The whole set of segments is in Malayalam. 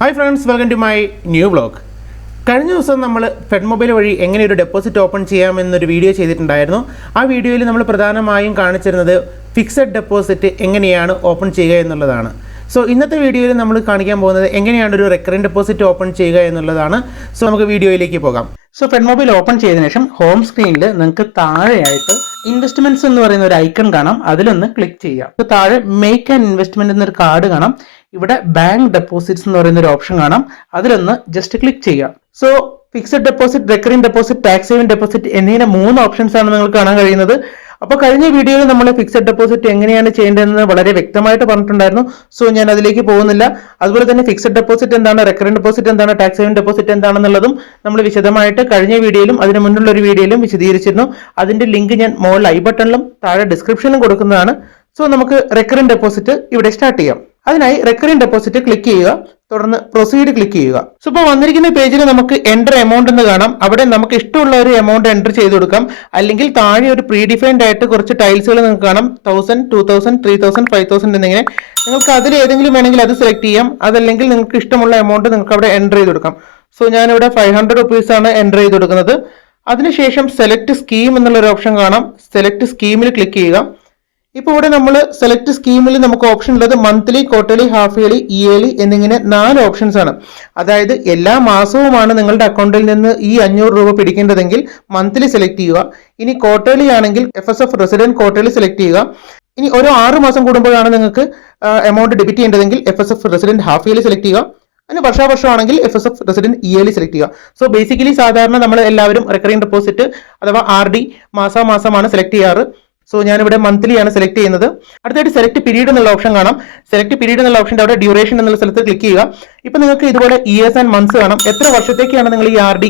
Hi friends, welcome to my new vlog. കഴിഞ്ഞ ദിവസം നമ്മൾ ഫെഡ് മൊബൈൽ വഴി എങ്ങനെ ഒരു ഡെപ്പോസിറ്റ് ഓപ്പൺ ചെയ്യാമെന്നൊരു വീഡിയോ ചെയ്തിട്ടുണ്ടായിരുന്നു. ആ വീഡിയോയിൽ നമ്മൾ പ്രധാനമായും കാണിച്ചിരുന്നത് ഫിക്സഡ് ഡെപ്പോസിറ്റ് എങ്ങനെയാണ് ഓപ്പൺ ചെയ്യുക എന്നുള്ളതാണ്. സോ ഇന്നത്തെ വീഡിയോയിൽ നമ്മൾ കാണിക്കാൻ പോകുന്നത് എങ്ങനെയാണ് ഒരു റെക്കറിംഗ് ഡെപ്പോസിറ്റ് ഓപ്പൺ ചെയ്യുക എന്നുള്ളതാണ്. സോ നമുക്ക് വീഡിയോയിലേക്ക് പോകാം. സോ ഫെഡ് മൊബൈൽ ഓപ്പൺ ചെയ്തതിനു ശേഷം ഹോം സ്ക്രീനിൽ നിങ്ങൾക്ക് താഴെയായിട്ട് ഇൻവെസ്റ്റ്മെന്റ്സ് എന്ന് പറയുന്ന ഒരു ഐക്കൺ കാണാം. അതിലൊന്ന് ക്ലിക്ക് ചെയ്യാം. താഴെ മേക്ക് ആൻ ഇൻവെസ്റ്റ്മെന്റ് എന്നൊരു കാർഡ് കാണാം. ഇവിടെ ബാങ്ക് ഡെപ്പോസിറ്റ്സ് എന്ന് പറയുന്ന ഒരു ഓപ്ഷൻ കാണാം. അതിലൊന്ന് ജസ്റ്റ് ക്ലിക്ക് ചെയ്യാം. So fixed deposit, recurring deposit, tax saving deposit എന്നിങ്ങനെ 3 ഓപ്ഷൻസ് ആണ് നിങ്ങൾക്ക് കാണാൻ കഴിയുന്നത്. അപ്പോൾ കഴിഞ്ഞ വീഡിയോയിൽ നമ്മൾ ഫിക്സഡ് ഡെപ്പോസിറ്റ് എങ്ങനെയാണ് ചെയ്യേണ്ടതെന്ന് വളരെ വ്യക്തമായിട്ട് പറഞ്ഞിട്ടുണ്ടായിരുന്നു. സോ ഞാൻ അതിലേക്ക് പോകുന്നില്ല. അതുപോലെ തന്നെ ഫിക്സഡ് ഡെപ്പോസിറ്റ് എന്താണ്, റെക്കറിംഗ് ഡെപ്പോസിറ്റ് എന്താണ്, ടാക്സ് സേവിംഗ് ഡെപ്പോസിറ്റ് എന്താണെന്നുള്ളതും നമ്മൾ വിശദമായിട്ട് കഴിഞ്ഞ വീഡിയോയിലും അതിന് മുന്നുള്ള ഒരു വീഡിയോയിലും വിശദീകരിച്ചിരുന്നു. അതിന്റെ ലിങ്ക് ഞാൻ മുകളിൽ ഐ ബട്ടണിലും താഴെ ഡിസ്ക്രിപ്ഷനിലും കൊടുക്കുന്നതാണ്. സോ നമുക്ക് റെക്കറിംഗ് ഡെപ്പോസിറ്റ് ഇവിടെ സ്റ്റാർട്ട് ചെയ്യാം. അതിനായി റെക്കറിംഗ് ഡെപ്പോസിറ്റ് ക്ലിക്ക് ചെയ്യുക, തുടർന്ന് പ്രൊസീഡ് ക്ലിക്ക് ചെയ്യുക. സോ ഇപ്പോൾ വന്നിരിക്കുന്ന പേജിൽ നമുക്ക് എൻ്റർ എമൗണ്ട് എന്ന് കാണാം. അവിടെ നമുക്ക് ഇഷ്ടമുള്ള ഒരു എമൗണ്ട് എൻ്റർ ചെയ്ത് കൊടുക്കാം. അല്ലെങ്കിൽ താഴെ ഒരു പ്രീ ഡിഫൈൻഡ് ആയിട്ട് കുറച്ച് ടൈൽസുകൾ നിങ്ങൾക്ക് കാണാം. 1000, 2000, 3000, 5000 എന്നിങ്ങനെ. നിങ്ങൾക്ക് അതിൽ ഏതെങ്കിലും വേണമെങ്കിൽ അത് സെലക്ട് ചെയ്യാം. അതല്ലെങ്കിൽ നിങ്ങൾക്ക് ഇഷ്ടമുള്ള എമൗണ്ട് നിങ്ങൾക്ക് അവിടെ എൻ്റർ ചെയ്ത് കൊടുക്കാം. സോ ഞാനിവിടെ 500 rupees ആണ് എൻ്റർ ചെയ്ത് കൊടുക്കുന്നത്. അതിനുശേഷം സെലക്ട് സ്കീം എന്നുള്ള ഒരു ഓപ്ഷൻ കാണാം. സെലക്ട് സ്കീമിൽ ക്ലിക്ക് ചെയ്യുക. ഇപ്പോൾ ഇവിടെ നമ്മൾ സെലക്ട് സ്കീമിൽ നമുക്ക് ഓപ്ഷൻ ഉള്ളത് monthly, quarterly, half yearly, yearly എന്നിങ്ങനെ 4 ഓപ്ഷൻസ് ആണ്. അതായത് എല്ലാ മാസവുമാണ് നിങ്ങളുടെ അക്കൗണ്ടിൽ നിന്ന് ഈ 500 രൂപ പിടിക്കേണ്ടതെങ്കിൽ മന്ത്ലി സെലക്ട് ചെയ്യുക. ഇനി ക്വാർട്ടർലി ആണെങ്കിൽ FSF റെസിഡന്റ് ക്വാർട്ടർലി സെലക്ട് ചെയ്യുക. ഇനി ഓരോ 6 മാസം കൂടുമ്പോഴാണ് നിങ്ങൾക്ക് എമൗണ്ട് ഡെബിറ്റ് ചെയ്യേണ്ടതെങ്കിൽ FSF resident half yearly select ചെയ്യുക. അതിന് വർഷാവർഷമാണെങ്കിൽ FSF റെസിഡന്റ് ഇയർലി സെലക്ട് ചെയ്യുക. സോ ബേസിക്കലി സാധാരണ നമ്മൾ എല്ലാവരും റെക്കറിംഗ് ഡെപ്പോസിറ്റ് അഥവാ RD മാസാമാസമാണ് സെലക്ട് ചെയ്യാറ്. സോ ഞാനിവിടെ മന്ത്ലി ആണ് സെലക്ട് ചെയ്യുന്നത്. അടുത്തായിട്ട് സെലക്ട് പീരീഡ് എന്നുള്ള ഓപ്ഷൻ കാണാം. സെലക്ട് പീരീഡ് എന്നുള്ള ഓപ്ഷൻ്റെ അവിടെ ഡ്യൂറേഷൻ എന്നുള്ള സ്ഥലത്ത് ക്ലിക്ക് ചെയ്യുക. ഇപ്പൊ നിങ്ങൾക്ക് ഇതുപോലെ ഇയേഴ്സ് ആൻഡ് മന്ത്സ് കാണാം. എത്ര വർഷത്തേക്കാണ് നിങ്ങൾ ഈ RD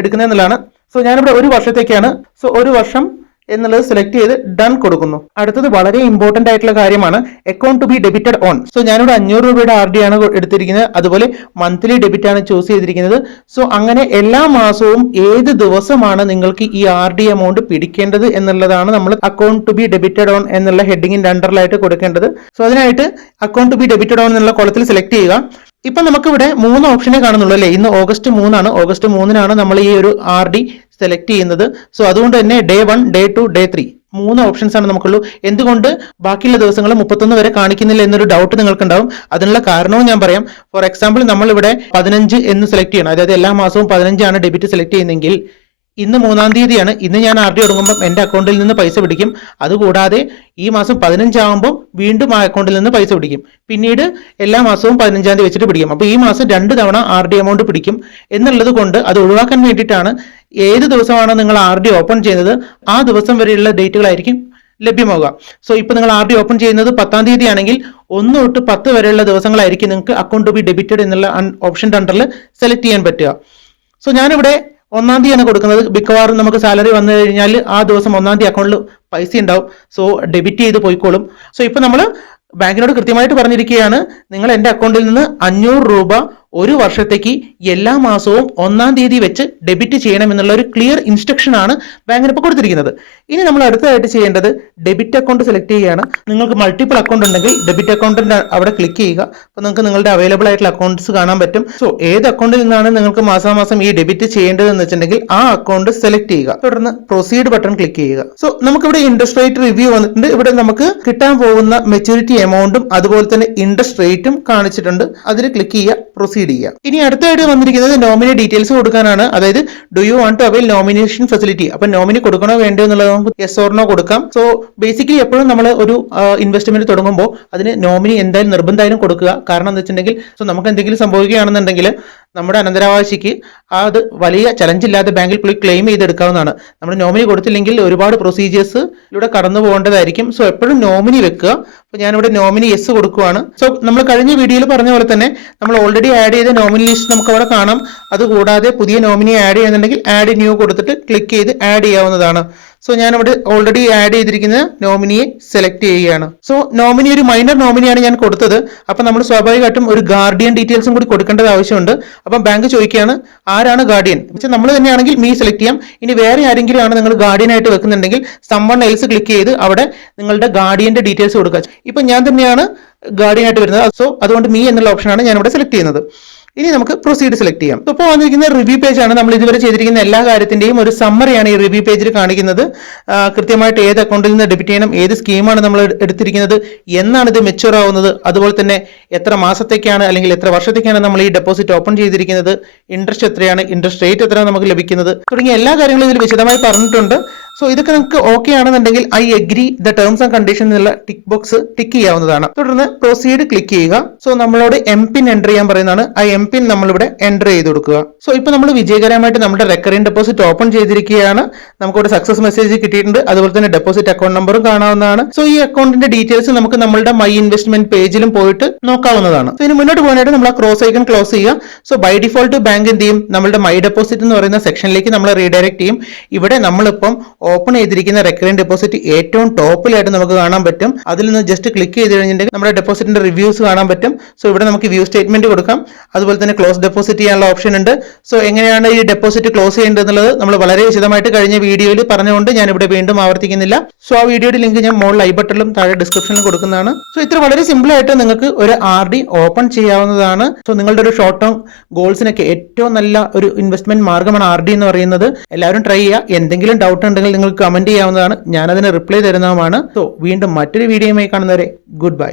എടുക്കുന്നത് എന്നുള്ളതാണ്. സോ ഞാനിവിടെ 1 വർഷത്തേക്കാണ്. സോ 1 വർഷം എന്നുള്ളത് സെലക്ട് ചെയ്ത് ഡൺ കൊടുക്കുന്നു. അടുത്തത് വളരെ ഇമ്പോർട്ടന്റ് ആയിട്ടുള്ള കാര്യമാണ് account to be debited on. So ഞാനിവിടെ 500 രൂപയുടെ RD ആണ് എടുത്തിരിക്കുന്നത്. അതുപോലെ മന്ത്ലി ഡെബിറ്റ് ആണ് ചൂസ് ചെയ്തിരിക്കുന്നത്. സോ അങ്ങനെ എല്ലാ മാസവും ഏത് ദിവസമാണ് നിങ്ങൾക്ക് ഈ RD എമൗണ്ട് പിടിക്കേണ്ടത് എന്നുള്ളതാണ് നമ്മൾ account to be debited on എന്നുള്ള ഹെഡിങ്ങിന്റെ അണ്ടറിലായിട്ട് കൊടുക്കേണ്ടത്. സോ അതിനായിട്ട് account to be debited on എന്നുള്ള കോളത്തിൽ സെലക്ട് ചെയ്യുക. ഇപ്പൊ നമുക്കിവിടെ 3 ഓപ്ഷനെ കാണുന്നുള്ളൂ അല്ലേ. ഇന്ന് ഓഗസ്റ്റ് 3 ആണ്. ഓഗസ്റ്റ് 3 നമ്മൾ ഈ ഒരു RD സെലക്ട് ചെയ്യുന്നത്. സോ അതുകൊണ്ട് തന്നെ ഡേ 1, ഡേ 2, ഡേ 3 3 ഓപ്ഷൻസ് ആണ് നമുക്കുള്ളൂ. എന്തുകൊണ്ട് ബാക്കിയുള്ള ദിവസങ്ങൾ 31 വരെ കാണിക്കുന്നില്ല എന്നൊരു ഡൗട്ട് നിങ്ങൾക്ക് ഉണ്ടാവും. അതിനുള്ള കാരണവും ഞാൻ പറയാം. ഫോർ എക്സാമ്പിൾ നമ്മൾ ഇവിടെ 15 എന്ന് സെലക്ട് ചെയ്യണം. അതായത് എല്ലാ മാസവും 15 ആണ് ഡെബിറ്റ് സെലക്ട് ചെയ്യുന്നെങ്കിൽ ഇന്ന് 3-ാം തീയതിയാണ്. ഇന്ന് ഞാൻ RD തുടങ്ങുമ്പോൾ എൻ്റെ അക്കൗണ്ടിൽ നിന്ന് പൈസ പിടിക്കും. അതുകൂടാതെ ഈ മാസം 15 ആകുമ്പോൾ വീണ്ടും ആ അക്കൗണ്ടിൽ നിന്ന് പൈസ പിടിക്കും. പിന്നീട് എല്ലാ മാസവും 15-ാം തീയതി വെച്ചിട്ട് പിടിക്കും. അപ്പോൾ ഈ മാസം 2 തവണ RD എമൗണ്ട് പിടിക്കും. എന്നുള്ളത് കൊണ്ട് അത് ഒഴിവാക്കാൻ വേണ്ടിയിട്ടാണ് ഏത് ദിവസമാണ് നിങ്ങൾ RD ഓപ്പൺ ചെയ്യുന്നത് ആ ദിവസം വരെയുള്ള ഡേറ്റുകളായിരിക്കും ലഭ്യമാവുക. സോ ഇപ്പോൾ നിങ്ങൾ RD ഓപ്പൺ ചെയ്യുന്നത് 10-ാം തീയതി ആണെങ്കിൽ 1 തൊട്ട് 10 വരെയുള്ള ദിവസങ്ങളായിരിക്കും നിങ്ങൾക്ക് അക്കൗണ്ട് ടു ബി ഡെബിറ്റഡ് എന്നുള്ള ഓപ്ഷൻ്റെ അണ്ടറിൽ സെലക്ട് ചെയ്യാൻ പറ്റുക. സോ ഞാനിവിടെ 1-ാം തീയതിയാണ് കൊടുക്കുന്നത്. മിക്കവാറും നമുക്ക് സാലറി വന്നു കഴിഞ്ഞാൽ ആ ദിവസം 1-ാം തീയതി അക്കൗണ്ടിൽ പൈസ ഉണ്ടാവും. സോ ഡെബിറ്റ് ചെയ്ത് പോയിക്കോളും. സോ ഇപ്പൊ നമ്മൾ ബാങ്കിനോട് കൃത്യമായിട്ട് പറഞ്ഞിരിക്കുകയാണ്, നിങ്ങൾ എൻ്റെ അക്കൗണ്ടിൽ നിന്ന് 500 രൂപ 1 വർഷത്തേക്ക് എല്ലാ മാസവും 1-ാം തീയതി വെച്ച് ഡെബിറ്റ് ചെയ്യണമെന്നുള്ള ഒരു ക്ലിയർ ഇൻസ്ട്രക്ഷൻ ആണ് ബാങ്കിന് ഇപ്പോൾ കൊടുത്തിരിക്കുന്നത്. ഇനി നമ്മൾ അടുത്തതായിട്ട് ചെയ്യേണ്ടത് ഡെബിറ്റ് അക്കൗണ്ട് സെലക്ട് ചെയ്യുകയാണ്. നിങ്ങൾക്ക് മൾട്ടിപ്പിൾ അക്കൗണ്ട് ഉണ്ടെങ്കിൽ ഡെബിറ്റ് അക്കൗണ്ടിന്റെ അവിടെ ക്ലിക്ക് ചെയ്യുക. അപ്പോൾ നിങ്ങൾക്ക് നിങ്ങളുടെ അവൈലബിൾ ആയിട്ടുള്ള അക്കൗണ്ട്സ് കാണാൻ പറ്റും. സോ ഏത് അക്കൗണ്ടിൽ നിന്നാണ് നിങ്ങൾക്ക് മാസാമാസം ഈ ഡെബിറ്റ് ചെയ്യേണ്ടതെന്ന് വെച്ചിട്ടുണ്ടെങ്കിൽ ആ അക്കൗണ്ട് സെലക്ട് ചെയ്യുക. തുടർന്ന് പ്രൊസീഡ് ബട്ടൺ ക്ലിക്ക് ചെയ്യുക. സോ നമുക്കിവിടെ ഇൻട്രസ്റ്റ് റേറ്റ് റിവ്യൂ വന്നിട്ടുണ്ട്. ഇവിടെ നമുക്ക് കിട്ടാൻ പോകുന്ന മെച്യൂരിറ്റി എമൗണ്ടും അതുപോലെ തന്നെ ഇൻട്രസ്റ്റ് റേറ്റും കാണിച്ചിട്ടുണ്ട്. അതിൽ ക്ലിക്ക് ചെയ്യുക, പ്രൊസീഡ് ചെയ്യുക. ഇനി അടുത്തായിട്ട് വന്നിരിക്കുന്നത് നോമിനി ഡീറ്റെയിൽസ് കൊടുക്കാനാണ്. അതായത് do you want to avail nomination facility. അപ്പൊ നോമിനി കൊടുക്കണോ വേണ്ടോ എന്നുള്ളത് നമുക്ക് യെസ് ഓർ നോ കൊടുക്കാം. സോ ബേസിക്കലി എപ്പോഴും നമ്മൾ ഒരു ഇൻവെസ്റ്റ്മെന്റ് തുടങ്ങുമ്പോൾ അതിന് നോമിനി എന്തായാലും നിർബന്ധമായും കൊടുക്കുക. കാരണം എന്താ വെച്ചിട്ടുണ്ടെങ്കിൽ സോ നമുക്ക് എന്തെങ്കിലും സംഭവിക്കുകയാണെന്നുണ്ടെങ്കിൽ നമ്മുടെ അനന്തരാവകാശിക്ക് അത് വലിയ ചലഞ്ച് ഇല്ലാതെ ബാങ്കിൽ പോയി ക്ലെയിം ചെയ്തെടുക്കാവുന്നതാണ്. നമ്മൾ നോമിനി കൊടുത്തില്ലെങ്കിൽ ഒരുപാട് പ്രൊസീജിയേഴ്സിലൂടെ കടന്നു പോകേണ്ടതായിരിക്കും. സോ എപ്പോഴും നോമിനി വെക്കുക. അപ്പോൾ ഞാനിവിടെ നോമിനി യെസ് കൊടുക്കുവാണ്. സോ നമ്മൾ കഴിഞ്ഞ വീഡിയോയിൽ പറഞ്ഞ പോലെ തന്നെ നമ്മൾ ഓൾറെഡി ആഡ് ചെയ്ത നോമിനി ലിസ്റ്റ് നമുക്ക് അവിടെ കാണാം. അതുകൂടാതെ പുതിയ നോമിനി ആഡ് ചെയ്യുന്നുണ്ടെങ്കിൽ ആഡ് ന്യൂ കൊടുത്തിട്ട് ക്ലിക്ക് ചെയ്ത് ആഡ് ചെയ്യാവുന്നതാണ്. സോ ഞാനിവിടെ ഓൾറെഡി ആഡ് ചെയ്തിരിക്കുന്ന നോമിനിയെ സെലക്ട് ചെയ്യുകയാണ്. സോ നോമിനി ഒരു മൈനർ നോമിനിയാണ് ഞാൻ കൊടുത്തത്. അപ്പം നമ്മൾ സ്വാഭാവികമായിട്ടും ഒരു ഗാർഡിയൻ ഡീറ്റെയിൽസും കൂടി കൊടുക്കേണ്ടത് ആവശ്യമുണ്ട്. അപ്പം ബാങ്ക് ചോദിക്കുകയാണ് ആരാണ് ഗാർഡിയൻ. പക്ഷേ നമ്മൾ തന്നെയാണെങ്കിൽ മീ സെലക്ട് ചെയ്യാം. ഇനി വേറെ ആരെങ്കിലും ആണ് നിങ്ങൾ ഗാർഡിയൻ ആയിട്ട് വെക്കുന്നുണ്ടെങ്കിൽ സമ്മൺ എൽസ് ക്ലിക്ക് ചെയ്ത് അവിടെ നിങ്ങളുടെ ഗാർഡിയന്റെ ഡീറ്റെയിൽസ് കൊടുക്കുക. ഇപ്പം ഞാൻ തന്നെയാണ് ഗാർഡിയൻ ആയിട്ട് വരുന്നത്. സോ അതുകൊണ്ട് മീ എന്നുള്ള ഓപ്ഷനാണ് ഞാൻ ഇവിടെ സെലക്ട് ചെയ്യുന്നത്. ഇനി നമുക്ക് പ്രൊസീഡ് സെലക്ട് ചെയ്യാം. ഇപ്പോൾ വന്നിരിക്കുന്ന റിവ്യൂ പേജ് ആണ്. നമ്മൾ ഇതുവരെ ചെയ്തിരിക്കുന്ന എല്ലാ കാര്യത്തിന്റെയും ഒരു സമ്മറിയാണ് ഈ റിവ്യൂ പേജിൽ കാണിക്കുന്നത്. കൃത്യമായിട്ട് ഏത് അക്കൗണ്ടിൽ നിന്ന് ഡെബിറ്റ് ചെയ്യണം, ഏത് സ്കീമാണ് നമ്മൾ എടുത്തിരിക്കുന്നത്, എന്നാണ് ഇത് മെച്യൂർ ആവുന്നത്, അതുപോലെ തന്നെ എത്ര മാസത്തേക്കാണ് അല്ലെങ്കിൽ എത്ര വർഷത്തേക്കാണ് നമ്മൾ ഈ ഡെപ്പോസിറ്റ് ഓപ്പൺ ചെയ്തിരിക്കുന്നത്, ഇൻട്രസ്റ്റ് എത്രയാണ്, ഇൻട്രസ്റ്റ് റേറ്റ് എത്രയാണ് നമുക്ക് ലഭിക്കുന്നത് തുടങ്ങിയ എല്ലാ കാര്യങ്ങളും ഇതിൽ വിശദമായി പറഞ്ഞിട്ടുണ്ട്. സോ ഇതൊക്കെ നിങ്ങൾക്ക് ഓക്കെ ആണെന്നുണ്ടെങ്കിൽ I agree the terms and condition എന്നുള്ള ടിക്ക് ബോക്സ് ടിക്ക് ചെയ്യാവുന്നതാണ്. തുടർന്ന് പ്രൊസീഡ് ക്ലിക്ക് ചെയ്യുക. സോ നമ്മളോട് എം പിൻ എൻ്റർ ചെയ്യാൻ പറയുന്നതാണ്. ആ എം പിൻ നമ്മളിവിടെ എൻ്റർ ചെയ്ത് കൊടുക്കുക. സോ ഇപ്പോൾ നമ്മൾ വിജയകരമായിട്ട് നമ്മുടെ റെക്കറിംഗ് ഡെപ്പോസിറ്റ് ഓപ്പൺ ചെയ്തിരിക്കുകയാണ്. നമുക്കിവിടെ സക്സസ് മെസ്സേജ് കിട്ടിയിട്ടുണ്ട്. അതുപോലെ തന്നെ ഡെപ്പോസിറ്റ് അക്കൗണ്ട് നമ്പറും കാണാവുന്നതാണ്. സോ ഈ അക്കൗണ്ടിന്റെ ഡീറ്റെയിൽസ് നമുക്ക് നമ്മുടെ മൈ ഇൻവെസ്റ്റ്മെന്റ് പേജിലും പോയിട്ട് നോക്കാവുന്നതാണ്. സോ ഇനി മുന്നോട്ട് പോകാനായിട്ട് നമ്മൾ ആ ക്രോസ് ഐക്കൺ ക്ലോസ് ചെയ്യുക. സോ ബൈ ഡിഫോൾട്ട് ബാങ്ക് എന്ത് ചെയ്യും, നമ്മുടെ മൈ ഡെപ്പോസിറ്റ് എന്ന് പറയുന്ന സെക്ഷനിലേക്ക് നമ്മൾ റീഡയറക്ട് ചെയ്യും. ഇവിടെ നമ്മളിപ്പം ഓപ്പൺ ചെയ്തിരിക്കുന്ന റെക്കറിംഗ് ഡെപ്പോസിറ്റ് ഏറ്റവും ടോപ്പിലായിട്ട് നമുക്ക് കാണാൻ പറ്റും. അതിൽ നിന്ന് ജസ്റ്റ് ക്ലിക്ക് ചെയ്ത് കഴിഞ്ഞിട്ടുണ്ടെങ്കിൽ നമ്മുടെ ഡെപ്പോസിറ്റിന്റെ റിവ്യൂസ് കാണാൻ പറ്റും. സോ ഇവിടെ നമുക്ക് വ്യൂ സ്റ്റേറ്റ്മെന്റ് കൊടുക്കാം. അതുപോലെ തന്നെ ക്ലോസ് ഡെപ്പോസിറ്റ് ചെയ്യാനുള്ള ഓപ്ഷൻ ഉണ്ട്. സോ എങ്ങനെയാണ് ഈ ഡെപ്പോസിറ്റ് ക്ലോസ് ചെയ്യേണ്ടത് എന്നുള്ളത് നമ്മൾ വളരെ വിശദമായിട്ട് കഴിഞ്ഞ വീഡിയോയിൽ പറഞ്ഞുകൊണ്ട് ഞാൻ ഇവിടെ വീണ്ടും ആവർത്തിക്കുന്നില്ല. സോ ആ വീഡിയോയുടെ ലിങ്ക് ഞാൻ മുകളിൽ ഐ ബട്ടണിലും താഴെ ഡിസ്ക്രിപ്ഷനിലും കൊടുക്കുന്നതാണ്. സോ ഇത്ര വളരെ സിമ്പിൾ ആയിട്ട് നിങ്ങൾക്ക് ഒരു RD ഓപ്പൺ ചെയ്യാവുന്നതാണ്. സോ നിങ്ങളുടെ ഒരു ഷോർട്ട് ടേം ഗോൾസിനൊക്കെ ഏറ്റവും നല്ല ഒരു ഇൻവെസ്റ്റ്മെന്റ് മാർഗ്ഗമാണ് RD എന്ന് പറയുന്നത്. എല്ലാവരും ട്രൈ ചെയ്യുക. എന്തെങ്കിലും ഡൗട്ട് ഉണ്ടെങ്കിൽ നിങ്ങൾക്ക് കമന്റ് ചെയ്യാവുന്നതാണ്. ഞാൻ അതിന് റിപ്ലൈ തരുന്നതുമാണ്. സോ വീണ്ടും മറ്റൊരു വീഡിയോയുമായി കാണുന്നവരെ ഗുഡ് ബൈ.